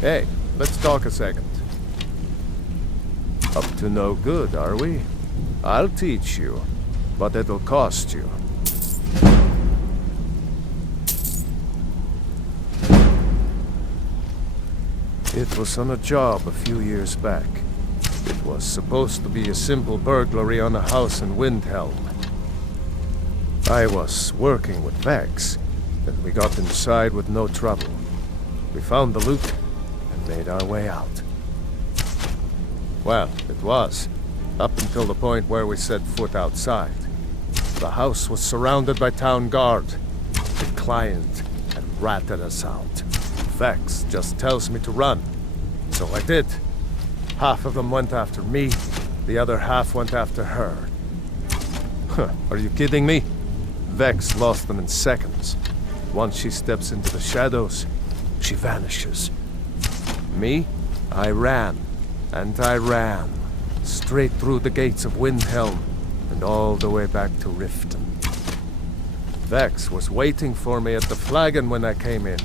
Hey, let's talk a second. Up to no good, are we? I'll teach you, but it'll cost you. It was on a job a few years back. It was supposed to be a simple burglary on a house in Windhelm. I was working with Vex, and we got inside with no trouble. We found the loot and made our way out. Well, it was, up until the point where we set foot outside. The house was surrounded by town guard. The client had ratted us out. Vex just tells me to run, so I did. Half of them went after me, the other half went after her. Huh, are you kidding me? Vex lost them in seconds. Once she steps into the shadows, she vanishes. Me? I ran, and I ran, straight through the gates of Windhelm, and all the way back to Riften. Vex was waiting for me at the flagon when I came in,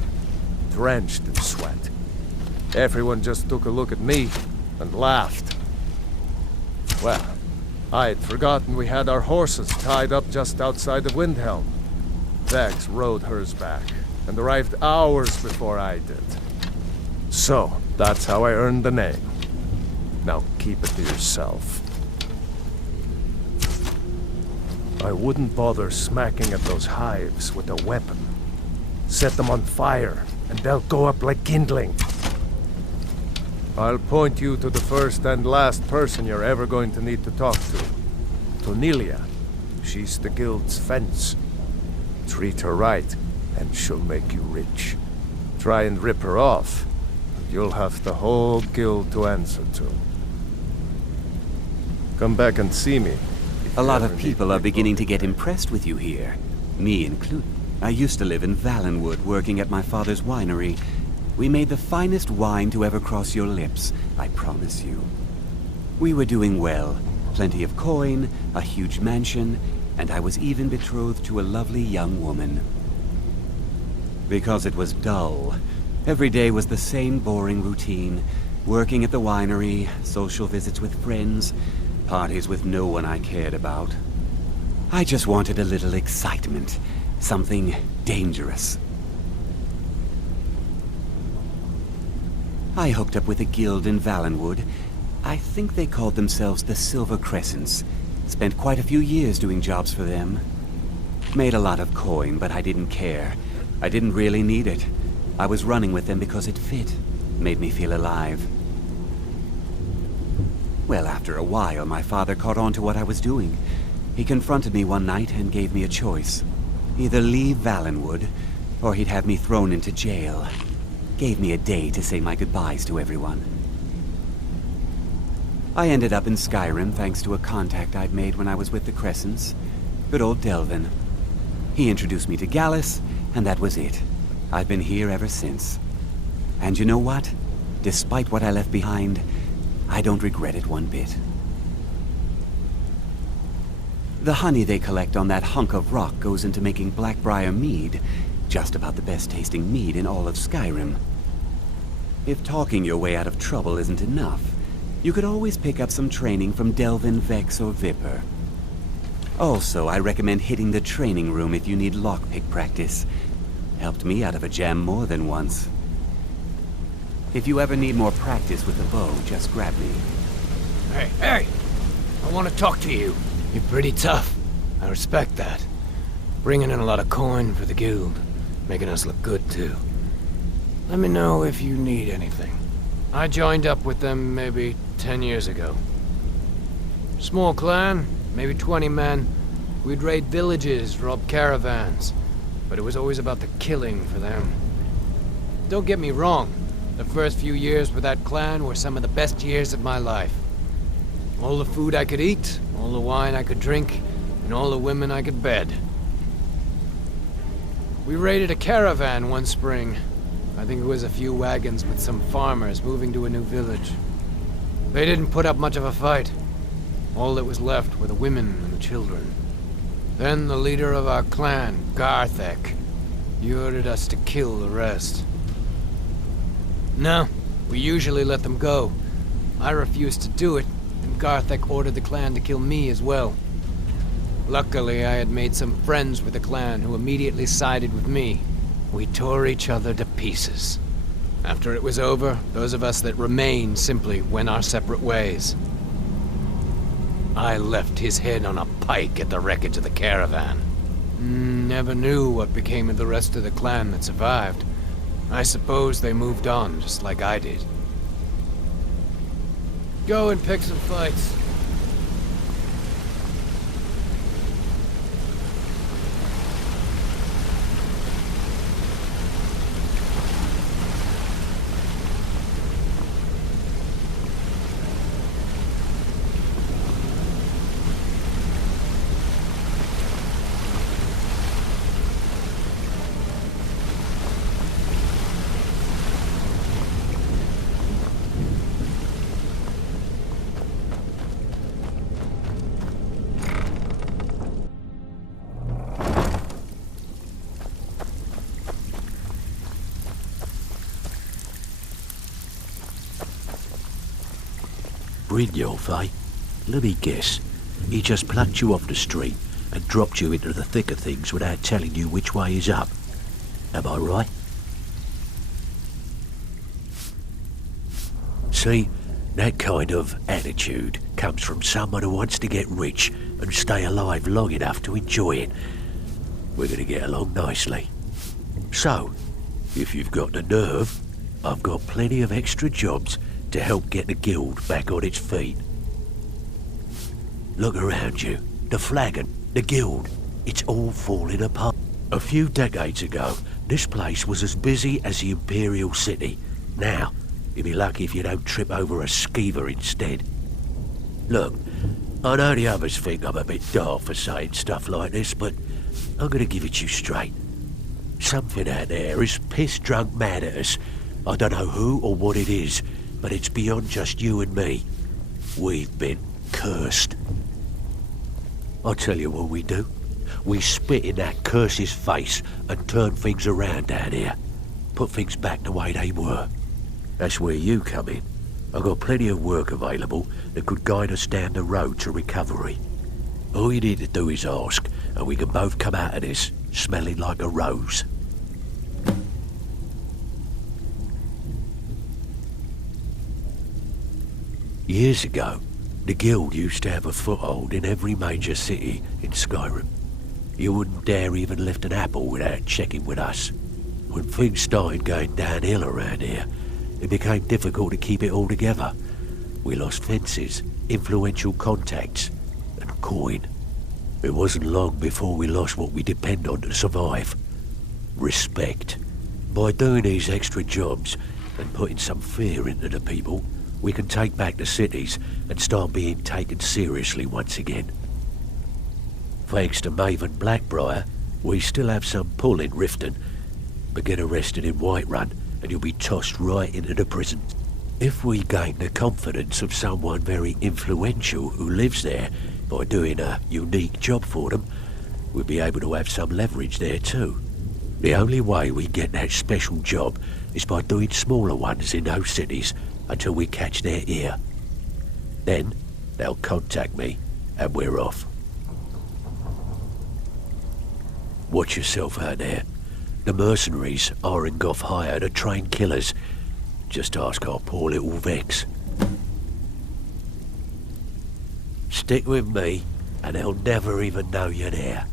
drenched in sweat. Everyone just took a look at me and laughed. Well, I had forgotten we had our horses tied up just outside of Windhelm. Vex rode hers back and arrived hours before I did. So, that's how I earned the name. Now keep it to yourself. I wouldn't bother smacking at those hives with a weapon. Set them on fire, and they'll go up like kindling. I'll point you to the first and last person you're ever going to need to talk to. Tonelia. She's the guild's fence. Treat her right, and she'll make you rich. Try and rip her off, and you'll have the whole guild to answer to. Come back and see me. A lot of people are beginning to get impressed with you here. Me included. I used to live in Valenwood, working at my father's winery. We made the finest wine to ever cross your lips, I promise you. We were doing well. Plenty of coin, a huge mansion, and I was even betrothed to a lovely young woman. Because it was dull. Every day was the same boring routine. Working at the winery, social visits with friends, parties with no one I cared about. I just wanted a little excitement. Something dangerous. I hooked up with a guild in Valenwood. I think they called themselves the Silver Crescents. Spent quite a few years doing jobs for them. Made a lot of coin, but I didn't care. I didn't really need it. I was running with them because it fit. Made me feel alive. Well, after a while, my father caught on to what I was doing. He confronted me one night and gave me a choice. Either leave Valenwood, or he'd have me thrown into jail. Gave me a day to say my goodbyes to everyone. I ended up in Skyrim thanks to a contact I'd made when I was with the Crescents. Good old Delvin. He introduced me to Gallus, and that was it. I've been here ever since. And you know what? Despite what I left behind, I don't regret it one bit. The honey they collect on that hunk of rock goes into making Blackbriar mead, just about the best tasting mead in all of Skyrim. If talking your way out of trouble isn't enough, you could always pick up some training from Delvin, Vex, or Vipper. Also, I recommend hitting the training room if you need lockpick practice. Helped me out of a jam more than once. If you ever need more practice with the bow, just grab me. Hey! I want to talk to you. You're pretty tough. I respect that. Bringing in a lot of coin for the guild. Making us look good, too. Let me know if you need anything. I joined up with them maybe 10 years ago. Small clan, maybe 20 men. We'd raid villages, rob caravans. But it was always about the killing for them. Don't get me wrong. The first few years with that clan were some of the best years of my life. All the food I could eat, all the wine I could drink, and all the women I could bed. We raided a caravan one spring. I think it was a few wagons with some farmers moving to a new village. They didn't put up much of a fight. All that was left were the women and the children. Then the leader of our clan, Garthek, he ordered us to kill the rest. No, We usually let them go. I refused to do it, and Garthek ordered the clan to kill me as well. Luckily, I had made some friends with the clan who immediately sided with me. We tore each other to pieces. After it was over, those of us that remained simply went our separate ways. I left his head on a pike at the wreckage of the caravan. Never knew what became of the rest of the clan that survived. I suppose they moved on, just like I did. Go and pick some fights. Brynjolf, eh? Let me guess. He just plucked you off the street and dropped you into the thick of things without telling you which way is up. Am I right? See, that kind of attitude comes from someone who wants to get rich and stay alive long enough to enjoy it. We're gonna get along nicely. So, if you've got the nerve, I've got plenty of extra jobs to help get the guild back on its feet. Look around you. The flagon, the guild, it's all falling apart. A few decades ago, this place was as busy as the Imperial City. Now, you'll be lucky if you don't trip over a skeever instead. Look, I know the others think I'm a bit daft for saying stuff like this, but I'm gonna give it you straight. Something out there is piss-drunk mad at us. I don't know who or what it is, but it's beyond just you and me. We've been cursed. I'll tell you what we do. We spit in that curse's face and turn things around down here. Put things back the way they were. That's where you come in. I've got plenty of work available that could guide us down the road to recovery. All you need to do is ask, and we can both come out of this smelling like a rose. Years ago, the guild used to have a foothold in every major city in Skyrim. You wouldn't dare even lift an apple without checking with us. When things started going downhill around here, it became difficult to keep it all together. We lost fences, influential contacts, and coin. It wasn't long before we lost what we depend on to survive. Respect. By doing these extra jobs and putting some fear into the people, we can take back the cities and start being taken seriously once again. Thanks to Maven Blackbriar, we still have some pull in Riften, but get arrested in Whiterun and you'll be tossed right into the prison. If we gain the confidence of someone very influential who lives there by doing a unique job for them, we'll be able to have some leverage there too. The only way we get that special job is by doing smaller ones in those cities until we catch their ear. Then, they'll contact me, and we're off. Watch yourself out there. The mercenaries Arengoth hired to train killers. Just ask our poor little Vex. Stick with me, and they'll never even know you're there.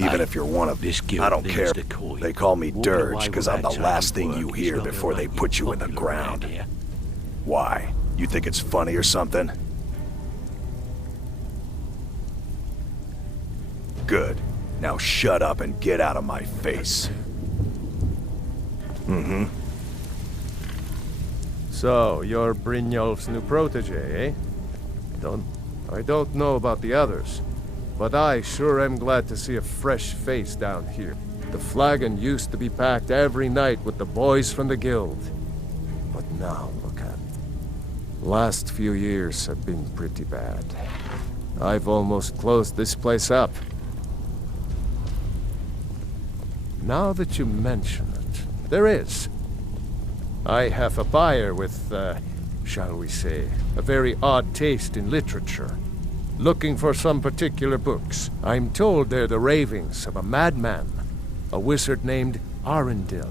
Even if you're one of This guild I don't needs care. the coin. They call me Walking Dirge away because I'm the without last taking thing you work is hear not before gonna they make put you in the popular around ground. here. Why? You think it's funny or something? Good. Now shut up and get out of my face. Mm-hmm. So, you're Brynjolf's new protege, eh? I don't know about the others, but I sure am glad to see a fresh face down here. The flagon used to be packed every night with the boys from the guild. But now, look at it. Last few years have been pretty bad. I've almost closed this place up. Now that you mention it, there is. I have a buyer with, shall we say, a very odd taste in literature. Looking for some particular books. I'm told they're the ravings of a madman, a wizard named Arundel,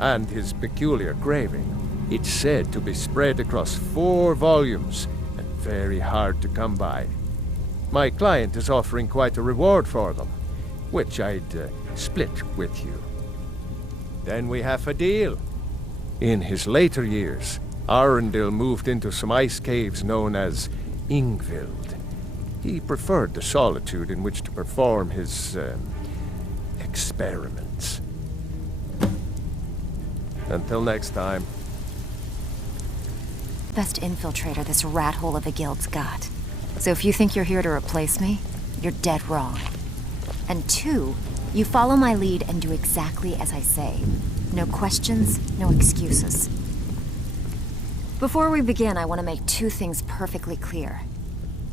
and his peculiar craving. It's said to be spread across 4 volumes and very hard to come by. My client is offering quite a reward for them, which I'd split with you. Then we have a deal. In his later years, Arundel moved into some ice caves known as Ingvild. He preferred the solitude in which to perform his experiments. Until next time. Best infiltrator this rat hole of a guild's got. So if you think you're here to replace me, you're dead wrong. And 2, you follow my lead and do exactly as I say. No questions, no excuses. Before we begin, I want to make 2 things perfectly clear.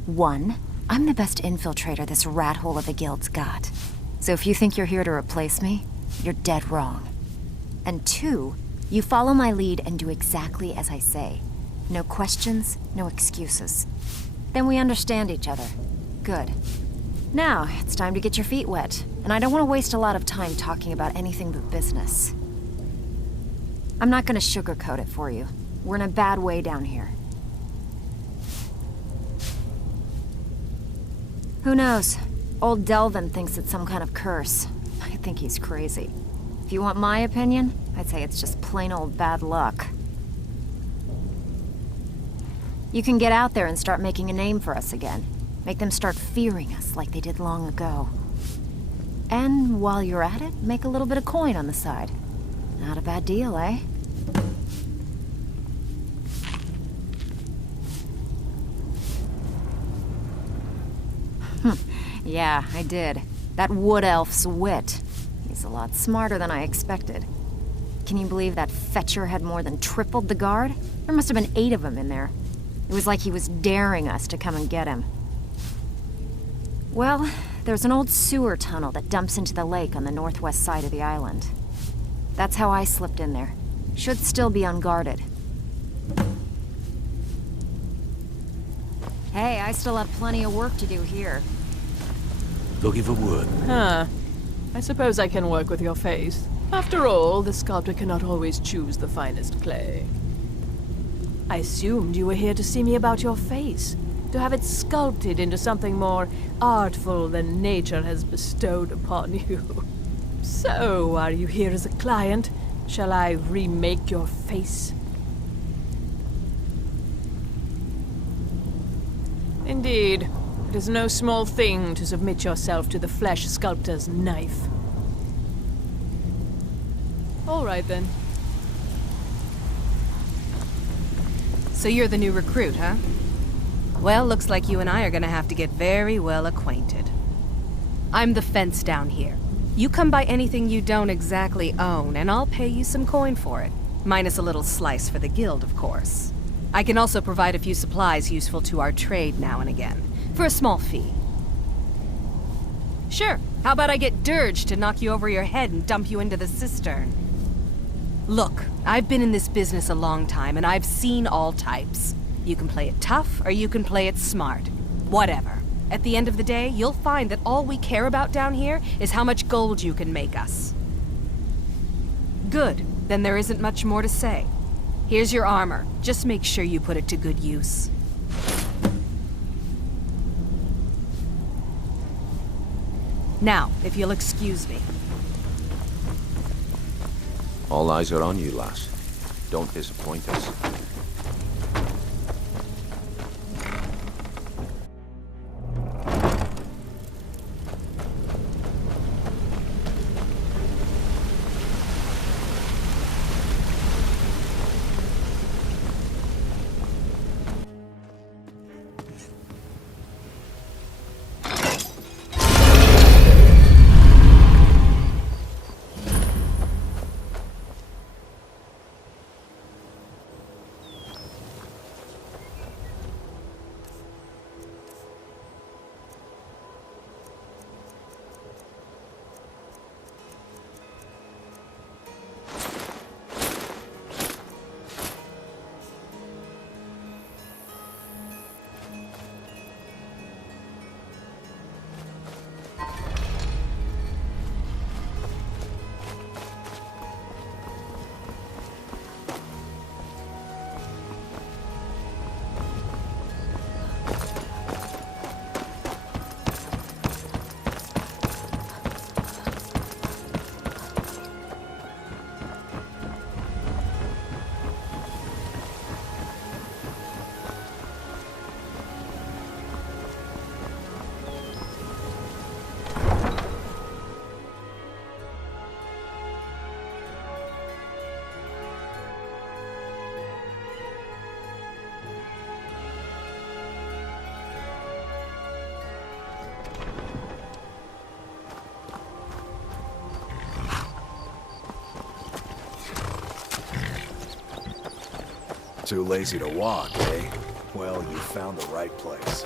1, I'm the best infiltrator this rat hole of a guild's got. So if you think you're here to replace me, you're dead wrong. And 2, you follow my lead and do exactly as I say. No questions, no excuses. Then we understand each other. Good. Now, it's time to get your feet wet, and I don't want to waste a lot of time talking about anything but business. I'm not gonna sugarcoat it for you. We're in a bad way down here. Who knows? Old Delvin thinks it's some kind of curse. I think he's crazy. If you want my opinion, I'd say it's just plain old bad luck. You can get out there and start making a name for us again. Make them start fearing us like they did long ago. And while you're at it, make a little bit of coin on the side. Not a bad deal, eh? Yeah, I did. That wood elf's wit. He's a lot smarter than I expected. Can you believe that fetcher had more than tripled the guard? There must have been 8 of them in there. It was like he was daring us to come and get him. Well, there's an old sewer tunnel that dumps into the lake on the northwest side of the island. That's how I slipped in there. Should still be unguarded. Hey, I still have plenty of work to do here. Looking for work. Huh. I suppose I can work with your face. After all, the sculptor cannot always choose the finest clay. I assumed you were here to see me about your face, to have it sculpted into something more artful than nature has bestowed upon you. So, are you here as a client? Shall I remake your face? Indeed. It is no small thing to submit yourself to the flesh sculptor's knife. All right, then. So you're the new recruit, huh? Well, looks like you and I are gonna have to get very well acquainted. I'm the fence down here. You come by anything you don't exactly own, and I'll pay you some coin for it. Minus a little slice for the guild, of course. I can also provide a few supplies useful to our trade now and again, for a small fee. Sure, how about I get Dirge to knock you over your head and dump you into the cistern? Look, I've been in this business a long time, and I've seen all types. You can play it tough, or you can play it smart. Whatever. At the end of the day, you'll find that all we care about down here is how much gold you can make us. Good. Then there isn't much more to say. Here's your armor. Just make sure you put it to good use. Now, if you'll excuse me. All eyes are on you, lass. Don't disappoint us. Too lazy to walk, eh? Well, you found the right place.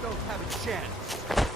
Don't have a chance.